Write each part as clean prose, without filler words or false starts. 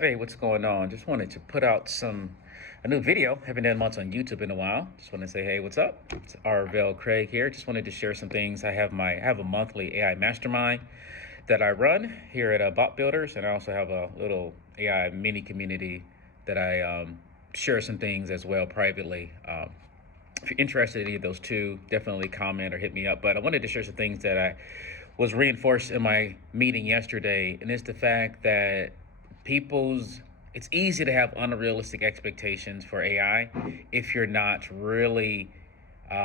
Hey, what's going on? Just wanted to put out a new video. Haven't done much on YouTube in a while. Just want to say, hey, what's up? It's Arvell Craig here. Just wanted to share some things. I have a monthly AI mastermind that I run here at Bot Builders, and I also have a little AI mini community that I share some things as well privately. If you're interested in any of those two, definitely comment or hit me up. But I wanted to share some things that I was reinforced in my meeting yesterday, and it's the fact that people's it's easy to have unrealistic expectations for AI if you're not really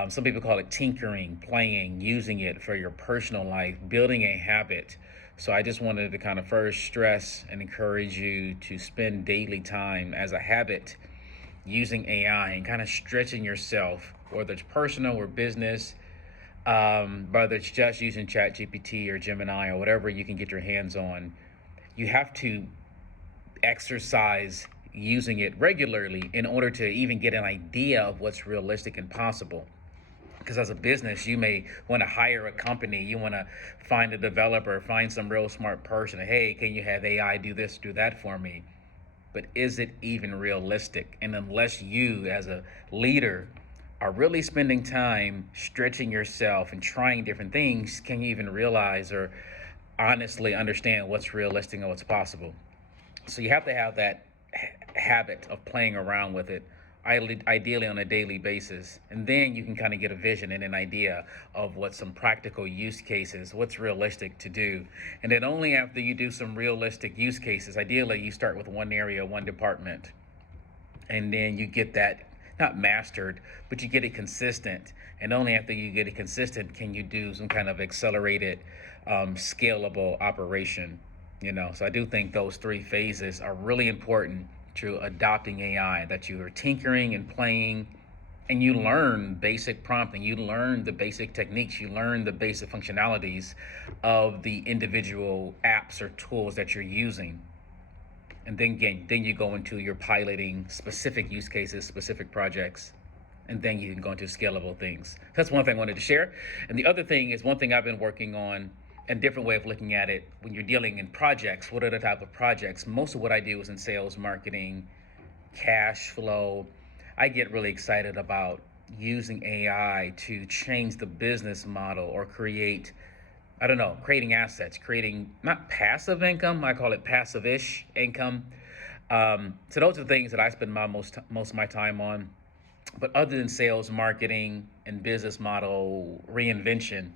some people call it tinkering, playing, using it for your personal life, building a habit. So I just wanted to kind of first stress and encourage you to spend daily time as a habit using AI and kind of stretching yourself, whether it's personal or business, whether it's just using ChatGPT or Gemini or whatever you can get your hands on. You have to exercise using it regularly in order to even get an idea of what's realistic and possible. Because as a business, you may want to hire a company, you want to find a developer, find some real smart person. Hey, can you have AI do this, do that for me? But is it even realistic? And unless you, as a leader, are really spending time stretching yourself and trying different things, can you even realize or honestly understand what's realistic and what's possible? So you have to have that habit of playing around with it, ideally on a daily basis. And then you can kind of get a vision and an idea of what some practical use cases, what's realistic to do. And then only after you do some realistic use cases, ideally you start with one area, one department, and then you get that not mastered, but you get it consistent. And only after you get it consistent can you do some kind of accelerated, scalable operation. So I do think those three phases are really important to adopting AI. That you are tinkering and playing, and you learn basic prompting, you learn the basic techniques, you learn the basic functionalities of the individual apps or tools that you're using. And then again, then you go into your piloting specific use cases, specific projects, and then you can go into scalable things. That's one thing I wanted to share. And the other thing is one thing I've been working on, a different way of looking at it when you're dealing in projects. What are the type of projects? Most of what I do is in sales, marketing, cash flow. I get really excited about using AI to change the business model or create, I don't know, creating assets, creating not passive income. I call it passive-ish income. So those are the things that I spend most of my time on. But other than sales, marketing, and business model reinvention,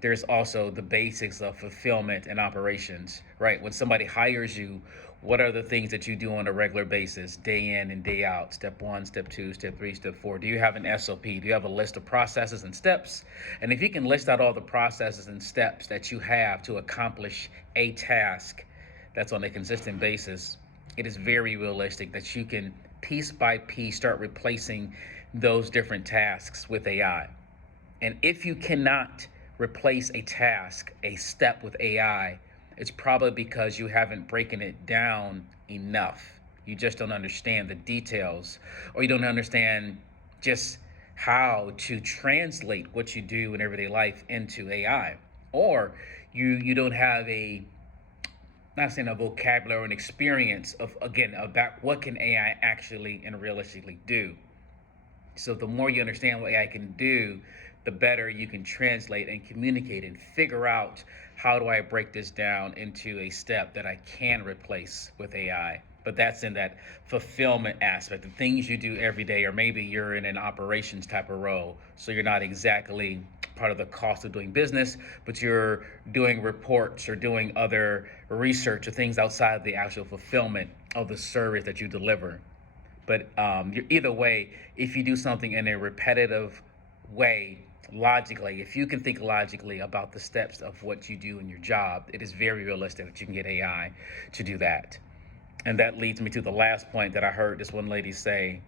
there's also the basics of fulfillment and operations, right? When somebody hires you, what are the things that you do on a regular basis, day in and day out? Step one, step two, step three, step four. Do you have an SOP? Do you have a list of processes and steps? And if you can list out all the processes and steps that you have to accomplish a task that's on a consistent basis, it is very realistic that you can piece by piece start replacing those different tasks with AI. And if you cannot replace a task, a step with AI, it's probably because you haven't broken it down enough. You just don't understand the details, or you don't understand just how to translate what you do in everyday life into AI. Or you don't have not saying a vocabulary or an experience of, again, about what can AI actually and realistically do. So the more you understand what AI can do, the better you can translate and communicate and figure out, how do I break this down into a step that I can replace with AI? But that's in that fulfillment aspect, the things you do every day, or maybe you're in an operations type of role. So you're not exactly part of the cost of doing business, but you're doing reports or doing other research or things outside of the actual fulfillment of the service that you deliver. But either way, if you do something in a repetitive way, logically, if you can think logically about the steps of what you do in your job, it is very realistic that you can get AI to do that. And that leads me to the last point that I heard this one lady say.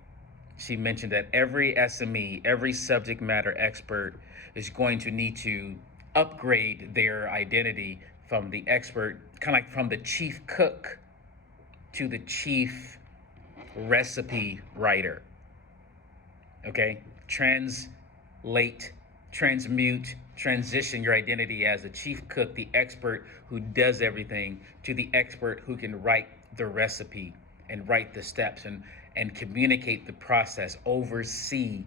She mentioned that every SME, every subject matter expert is going to need to upgrade their identity from the expert, kind of like from the chief cook to the chief recipe writer. Okay? Translate, transmute, transition your identity as the chief cook, the expert who does everything, to the expert who can write the recipe and write the steps and communicate the process, oversee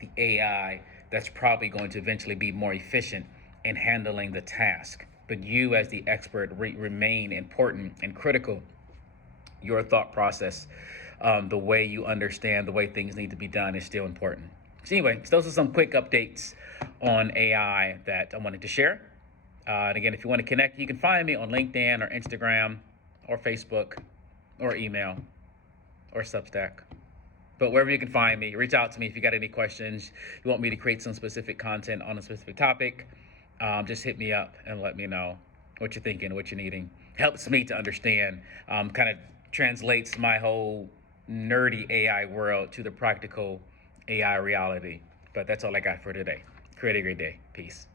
the AI that's probably going to eventually be more efficient in handling the task. But you, as the expert, remain important and critical. Your thought process, the way you understand the way things need to be done is still important. So anyway, those are some quick updates on AI that I wanted to share. And again, if you want to connect, you can find me on LinkedIn or Instagram or Facebook or email or Substack. But wherever you can find me, reach out to me if you got any questions. You want me to create some specific content on a specific topic, just hit me up and let me know what you're thinking, what you're needing. Helps me to understand, kind of translates my whole nerdy AI world to the practical AI reality. But that's all I got for today. Create a great day. Peace.